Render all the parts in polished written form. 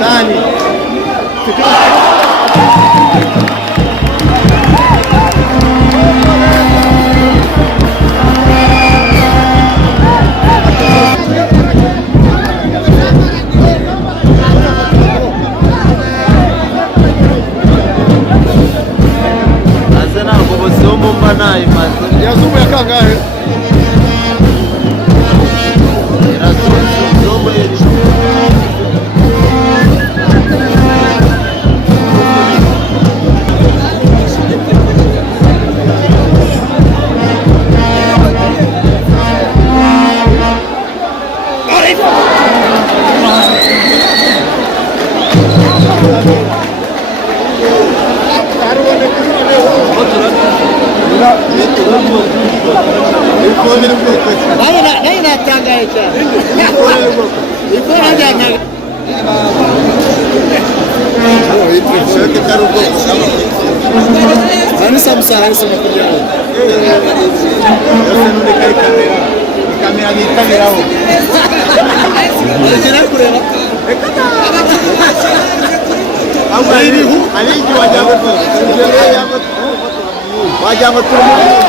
nani azana ngobozi wo mu mbana imaze yazubu yakangahe Naina tangaye cyane. Iko hajyana. Shaka karugo. Hani samsara ni sama kujao. Yose none kai kamera. Kamera ni kamera ho. Alikira kureba. Ekata. Awali hu aliji wajabo. Wajabo turmo.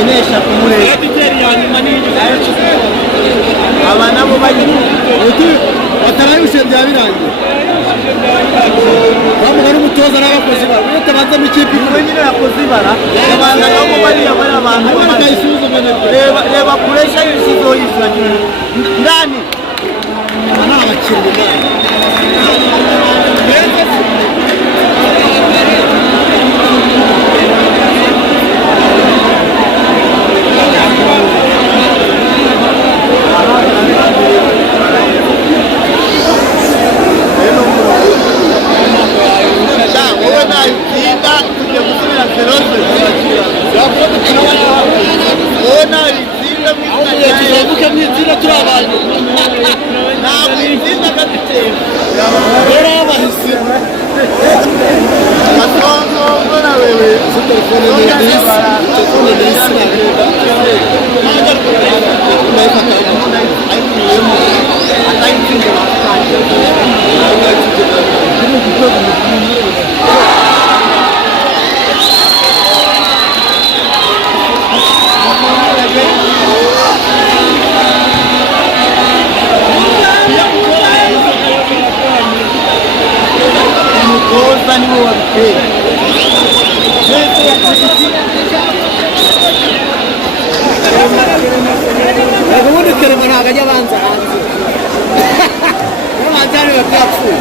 inesha kumureka aba nabo bari batarayushe bya birangiye bavuga n'umutoza n'abakozi babo iyo tabanza mu ikipe imwe nyine yakoze ibara abantu nabo bariya bari abantu reba kuresha y'isizo yisura ndani aba ni abakinnyi babo ubundi kerema ntabwo ajya abanza hanze iyo banza hano biba byapfuye